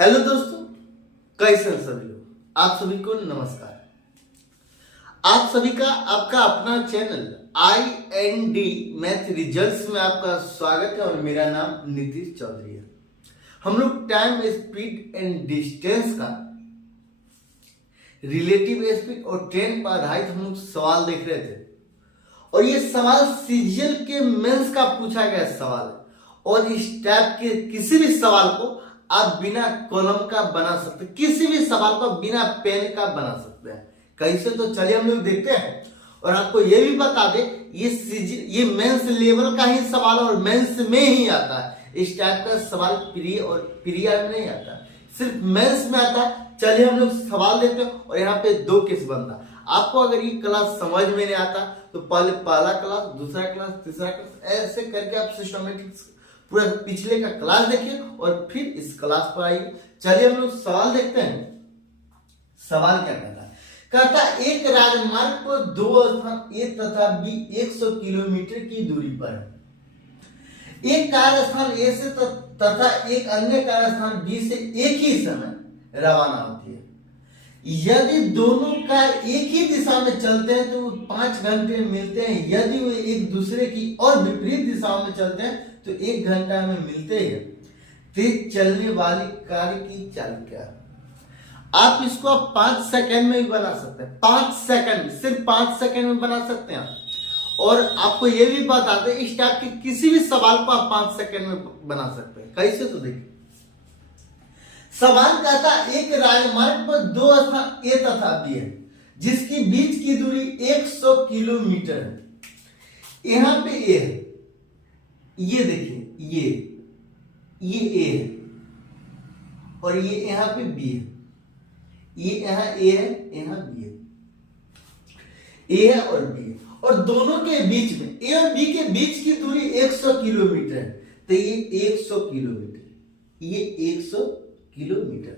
Hello दोस्तों, कैसे हैं सभी लोग। आप सभी को नमस्कार। आप सभी का आपका अपना चैनल IND मैथ रिजल्ट्स में आपका स्वागत है और मेरा नाम नीतीश चौधरी है। हम लोग टाइम, स्पीड एंड डिस्टेंस का रिलेटिव स्पीड और ट्रेंड पर आधारित हम लोग सवाल देख रहे थे और ये सवाल सीजीएल के मेंस का पूछा गया सवाल है और इस टाइप के किसी भी सवाल को आप बिना कॉलम का बना सकते हैं, किसी भी सवाल को बिना पेन का बना सकते हैं। कैसे, तो चलिए हम लोग देखते हैं। और आपको ये भी बता दे, ये मेंस लेवल का ही सवाल और मेंस में ही आता है। इस टाइप का सवाल प्रिया में नहीं आता, सिर्फ मेंस में आता है। चलिए हम लोग सवाल देखते हैं और यहाँ पे दो केस बनता। आपको अगर ये क्लास समझ में नहीं आता तो पहले पहला क्लास, दूसरा क्लास, तीसरा क्लास, ऐसे करके आप सिस्टमेटिक पूरा पिछले का क्लास देखिए और फिर इस क्लास पर आइए। चलिए हम लोग सवाल देखते हैं। सवाल क्या कहता है? कहता एक राजमार्ग पर दो स्थान ए तथा बी 100 किलोमीटर की दूरी पर है। एक कार्य स्थान ए से तथा एक अन्य कार्य स्थान बी से एक ही समय रवाना होती है। यदि दोनों कार एक ही दिशा में चलते हैं तो 5 घंटे मिलते हैं। यदि वे एक दूसरे की और विपरीत दिशाओं में चलते हैं तो 1 घंटा में मिलते हैं। तेज चलने वाली कार की चाल क्या है? आप इसको 5 सेकंड में भी बना सकते हैं। 5 सेकंड, सिर्फ 5 सेकंड में बना सकते हैं। और आपको यह भी बता दें, इस टाइप के किसी भी सवाल को आप 5 सेकंड में बना सकते हैं। कैसे, तो देखिए। सवाल कहता एक राजमार्ग पर दो स्थान ए तथा बी है जिसकी बीच की दूरी 100 किलोमीटर है। यहां पे ए है, ये देखिए, ये ए है और ये यहां पे बी है। ये यहां ए है, यहां बी है। ए है और बी है और दोनों के बीच में, ए और बी के बीच की दूरी 100 किलोमीटर है। तो ये 100 किलोमीटर, ये 100 किलोमीटर।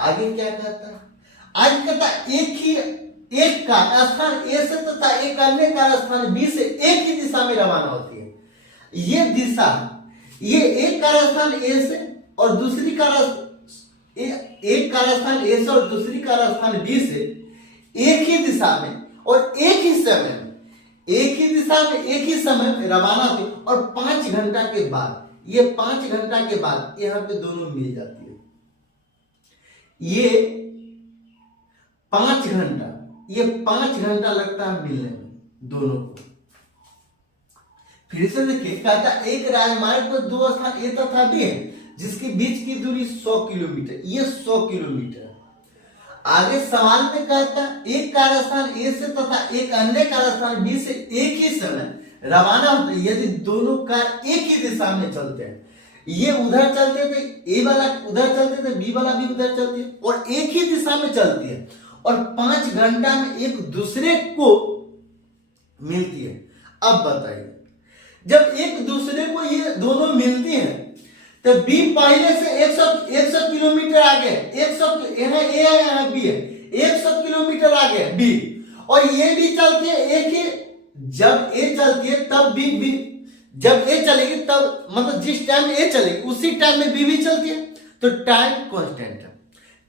आगे क्या कहता है? आज कहता एक का स्थान ए से तथा एक अन्य का स्थान बी से एक ही दिशा में रवाना होती है। ये दिशा, ये एक का स्थान ए से और दूसरी का एक का स्थान ए से और दूसरी का स्थान बी से एक ही दिशा में और एक ही समय में, एक ही दिशा में एक ही समय में रवाना होती है। और 5 घंटा के बाद, ये 5 घंटा के बाद यहां पे दोनों मिल जाती है। ये 5 घंटा, ये 5 घंटा लगता है मिलने में दोनों को। फिर से देखिए, कहता एक राजमार्ग पर दो स्थान ए तथा बी है जिसके बीच की दूरी 100 किलोमीटर, ये 100 किलोमीटर। आगे सवाल में कहता एक कार्य स्थान ए से तथा एक अन्य कार्य स्थान बी से एक ही समय रवाना होते हैं। यदि दोनों कार एक ही दिशा में चलते हैं, ये उधर चलते थे, ए वाला उधर चलते थे, बी वाला भी उधर चलती है और एक ही दिशा में चलती है और 5 घंटा में एक दूसरे को मिलती है। अब बताइए, जब एक दूसरे को ये दोनों मिलती हैं तो बी पहले से 100 किलोमीटर आगे, 100 यहाँ ए है, यहाँ बी है, 100 किलोमीटर आगे बी, और ये भी चलती है एक ही। जब ए चलती है तब बी, जब ए चलेगी तब, मतलब जिस टाइम ए चलेगी उसी टाइम में बी भी चलती है। तो टाइम कांस्टेंट है।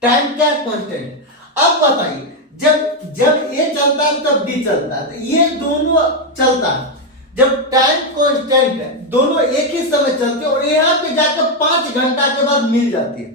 टाइम क्या कांस्टेंट? अब बताइए, जब ए चलता है तब बी चलता है, तो ये दोनों चलता है। जब टाइम कांस्टेंट है, दोनों एक ही समय चलते हैं और यहाँ पे जाकर 5 घंटा के बाद मिल जाती है।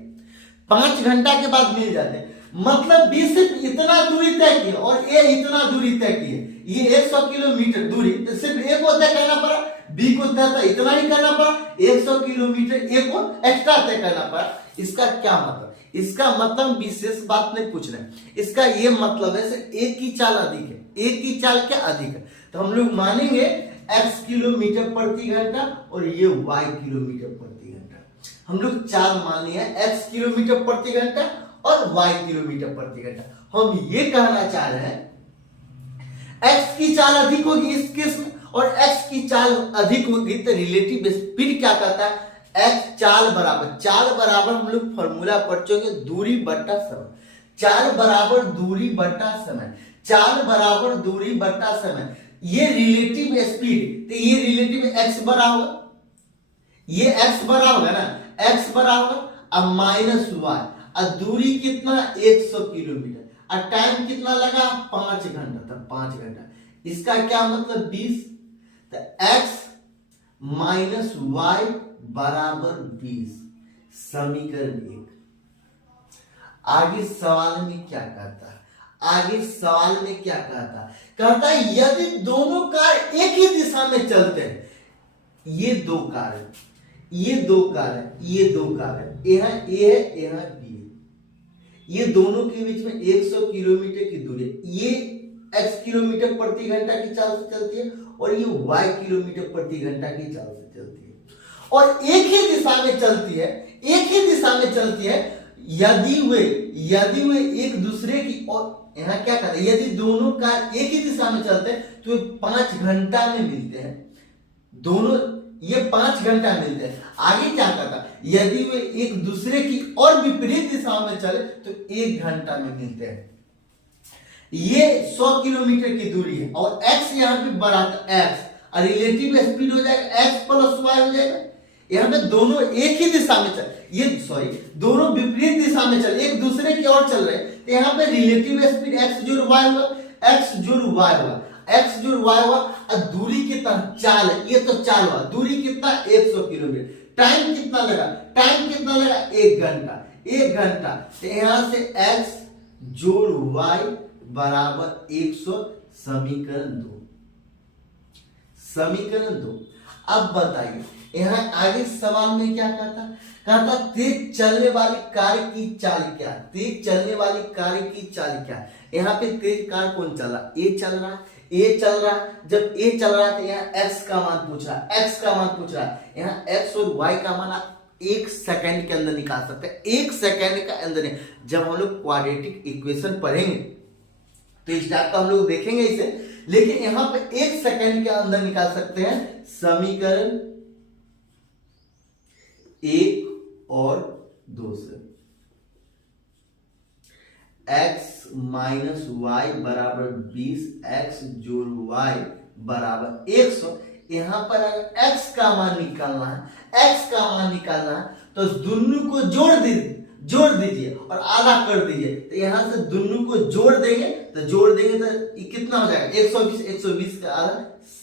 5 घंटा के बाद मिल जाते हैं, मतलब बी सिर्फ इतना दूरी तय की और ए इतना दूरी तय की है। ये 100 किलोमीटर दूरी तो सिर्फ ए को तय करना पड़ा, बी को तय इतना ही करना पड़ा, 100 किलोमीटर ए को एक्स्ट्रा तय करना पड़ा। इसका क्या मतलब? इसका मतलब विशेष बात नहीं पूछ रहे, इसका ये मतलब है ए की चाल अधिक है। ए की चाल क्या अधिक है? तो हम लोग मानेंगे x किलोमीटर प्रति घंटा और ये y किलोमीटर प्रति घंटा। हम लोग चाल मान लिया x किलोमीटर प्रति घंटा और y किलोमीटर प्रति घंटा। हम ये कहना चाह रहे हैं x की चाल अधिक होगी इस केस में और x की चाल अधिक होगी तो रिलेटिव स्पीड क्या कहता है? x चाल बराबर हम लोग फॉर्मूला पढ़ चुके, दूरी बट्टा समय। चाल बराबर दूरी बट्टा समय, चाल बराबर दूरी बट्टा समय। ये रिलेटिव स्पीड, तो ये रिलेटिव x बड़ा होगा, ये x बड़ा होगा ना, x बड़ा होगा अब माइनस वाई, और दूरी कितना 100 किलोमीटर, और टाइम कितना लगा 5 घंटा, तब 5 घंटा, इसका क्या मतलब 20, तो x माइनस वाई बराबर 20, समीकरण 1। आगे सवाल में क्या कहता है, आगे सवाल में क्या कहता है यदि दोनों कार एक ही दिशा में चलते हैं, ये दो कार है, ये दो कार है, ये दो कार है, यहाँ ए है, यहाँ बी है, ये दोनों के बीच में 100 किलोमीटर की दूरी है, ये x किलोमीटर प्रति घंटा की चाल से चलती है और ये y किलोमीटर प्रति घंटा की चाल से चलती है, और एक ही दिशा में चलती है, एक ही दिशा में चलती है। यदि वे एक दूसरे की, और यहाँ क्या कहते हैं, यदि दोनों कार एक ही दिशा में चलते हैं तो 5 घंटा में मिलते हैं, दोनों ये 5 घंटा मिलते हैं। आगे क्या कहता है, यदि वे एक दूसरे की और विपरीत दिशा में चले तो 1 घंटा में मिलते हैं। ये 100 किलोमीटर की दूरी है और x यहाँ पे बढ़ाता x, और रिलेटिव स्पीड हो जाएगा x प्लस y हो जाएगा। यहाँ पे दोनों एक ही दिशा में चल, दोनों विपरीत दिशा में चल, एक दूसरे की ओर चल रहे हैं, तो यहाँ पे रिलेटिव स्पीड x जोड़ y हुआ, x जोड़ y हुआ, x जोड़ y हुआ, और दूरी कितना चाल है, ये तो चाल हुआ, दूरी कितना 100 किलोमीटर, टाइम कितना लगा, टाइम कितना लगा 1 घंटा, 1 घंटा, तो यहाँ से x जोड़ y बराबर 100, समीकरण 2, समीकरण 2। अब बताइए यहाँ आगे सवाल में क्या कहता तेज चलने वाली कार की चाल क्या, तेज चलने वाली कार की चाल क्या। यहाँ पे तेज कार कौन चल रहा, ए चल रहा है, ए चल रहा है, जब ए चल रहा है तो यहाँ x का मान पूछ रहा है, x का मान पूछ रहा है, यहाँ x और y का मान 1 सेकंड के अंदर निकाल सकते हैं, 1 सेकंड के अंदर। जब हम लोग क्वाड्रेटिक इक्वेशन पढ़ेंगे तो इस टाइप का हम लोग देखेंगे इसे, लेकिन यहाँ पे 1 सेकंड के अंदर निकाल सकते हैं। समीकरण 1 और 2 से x माइनस वाई बराबर 20, x जोड़ y बराबर 100। यहां पर अगर x का मान निकालना है, x का मान निकालना है तो दोनों को जोड़ दीजिए और आधा कर दीजिए, तो यहां से दोनों को जोड़ देंगे तो कितना हो जाएगा 120 का आधा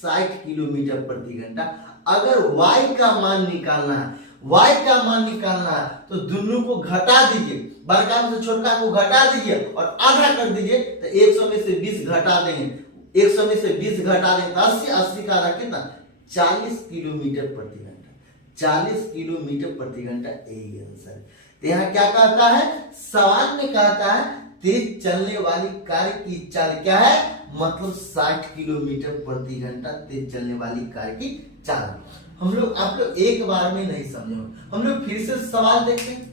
60 किलोमीटर प्रति घंटा। अगर y का मान निकालना है तो दोनों को घटा दीजिए, बड़का में से छोटा को घटा दीजिए और आधा कर दीजिए, तो 100 में से 20 घटा देंगे, 100 में से 20 घटा देंगे तो 80 का आधा कितना 40 किलोमीटर प्रति घंटा, 40 किलोमीटर प्रति घंटा, यही आंसर है। तो यहाँ क्या कहता है, सवाल में कहता है तेज चलने वाली कार की चाल क्या है, मतलब 60 किलोमीटर प्रति घंटा तेज चलने वाली कार की चाल। हम लोग आप लोग एक बार में नहीं समझे, हम लोग फिर से सवाल देखते हैं।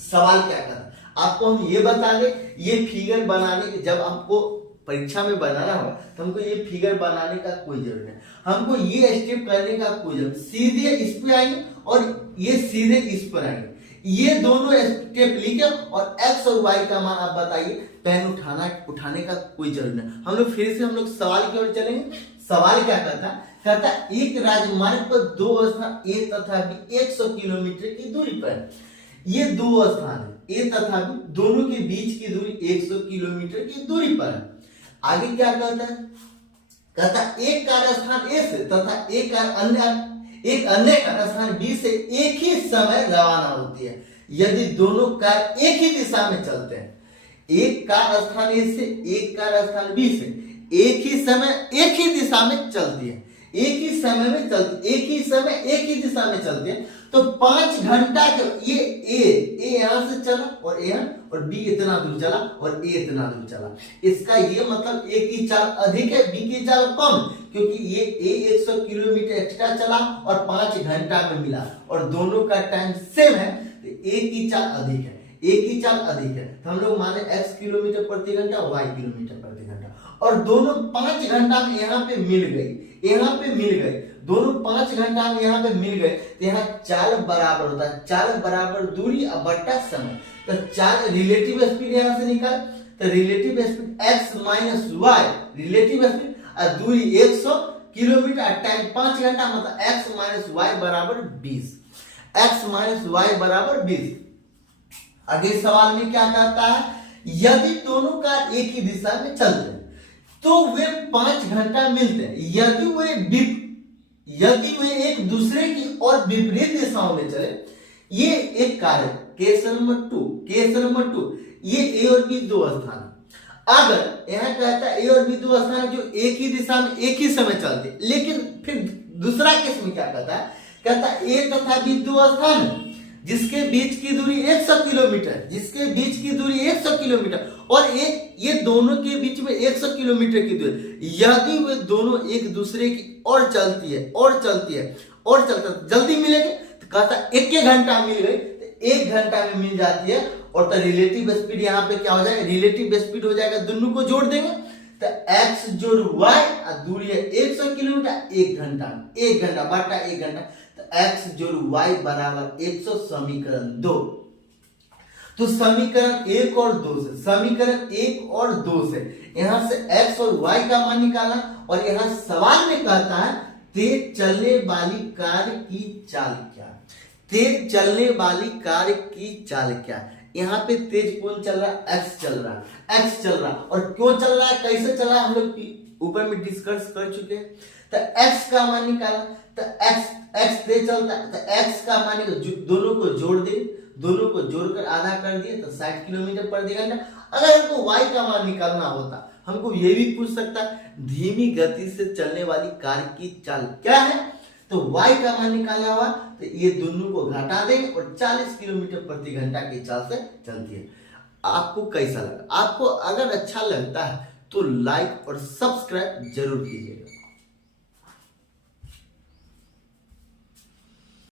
सवाल क्या कहता, आपको हम ये बता दें, ये फिगर बनाने के जब आपको परीक्षा में बनाना हो तो हमको ये फिगर बनाने का कोई जरूरत नहीं, हमको ये स्टेप करने का कोई जरूरत, सीधे इस पे आएंगे और ये सीधे इस पर आएंगे, ये दोनों स्टेप लिखे और x और y का मान आप बताइए, पेन उठाने का कोई जरूरत नहीं। हम लोग फिर से हम लोग सवाल की ओर चलेंगे। सवाल क्या कहता एक राजमार्ग पर 2 स्थान A तथा B 100 किलोमीटर की दूरी पर, ये 2 स्थान है A तथा B, दोनों के बीच की दूरी 100 किलोमीटर की दूरी पर है। आगे क्या कहता एक कार्यस्थान A से तथा एक अन्य कार्यस्थान B से एक ही समय रवाना होती है, यदि दोनों कार एक ही दिशा में चलते हैं। एक कार्यस्थान A से एक कार्यस्थान B से एक ही समय एक ही दिशा में चलती है, एक ही समय में चलती, एक ही समय एक ही दिशा में चलती है, तो 5 घंटा के ये ए यहां से चला और ए और बी इतना दूर चला और ए इतना दूर चला। इसका ये मतलब ए की चाल अधिक है, बी की चाल कम, क्योंकि ये ए 100 किलोमीटर एक्स्ट्रा चला और 5 घंटा में मिला और दोनों का टाइम सेम है, तो ए की चाल अधिक है, ए की चाल अधिक है। तो हम लोग माने x किलोमीटर प्रति घंटा, y किलोमीटर प्रति घंटा, और दोनों 5 घंटा में यहाँ पे मिल गई, दोनों 5 घंटा में यहाँ पे मिल गए, तो यहाँ चाल बराबर होता है, चाल बराबर दूरी बट्टा समय। तो चाल रिलेटिव स्पीड यहाँ से निकाल, तो relative speed x minus y, relative speed और दूरी 100 किलोमीटर, टाइम 5 घंटा, मतलब x माइनस वाई बराबर 20। x माइनस वाई बराबर 20। अगले सवाल में क्या कहता है, यदि दोनों कार एक ही दिशा में चलते हैं तो वे 5 घंटा मिलते हैं। यदि वे एक दूसरे की और विपरीत दिशाओं में चले, ये एक कार है, केस नंबर 2, ये ए और बी दो स्थान। अगर यहां कहता है ए और बी दो स्थान जो एक ही दिशा में एक ही समय चलते, लेकिन फिर दूसरा केस में क्या कहता है ए तथा बी दो स्थान जिसके बीच की दूरी 100 किलोमीटर, और ये दोनों के बीच में 100 किलोमीटर की दूरी, यदि वे दोनों एक दूसरे की और चलती है जल्दी मिलेगी, तो कहता है 1 घंटा मिल गई, तो 1 घंटा में मिल जाती है। और तो रिलेटिव स्पीड यहाँ पे क्या हो जाएगा, रिलेटिव स्पीड हो जाएगा, दोनों को जोड़ देंगे तो x जोड़ y, दूरी है 100 किलोमीटर, 1 घंटा बटा 1 घंटा, तो x जोड़ y बराबर 100, समीकरण 2। तो समीकरण 1 और 2 से यहां से x और y का मान निकालना, और यहां सवाल में कहता है तेज चलने वाली कार की चाल क्या। यहाँ पे तेज कौन चल रहा है, x चल रहा है, और क्यों चल रहा है, कैसे चल रहा है, हम लोग ऊपर में डिस्कस कर चुके हैं। तो x का मान निकाला, तो x तेज चलता है, तो x का मान दोनों को जोड़कर आधा कर दिए तो 60 किलोमीटर प्रति घंटा। अगर हमको y का मान निकालना होता, हमको ये भी पूछ सकता है धीमी गति से चलने वाली कार की चाल क्या है, तो y का मान निकालना हुआ, तो ये दोनों को घटा देंगे और 40 किलोमीटर प्रति घंटा की चाल से चलती है। आपको कैसा लगा? आपको अगर अच्छा लगता है तो लाइक और सब्सक्राइब जरूर कीजिएगा।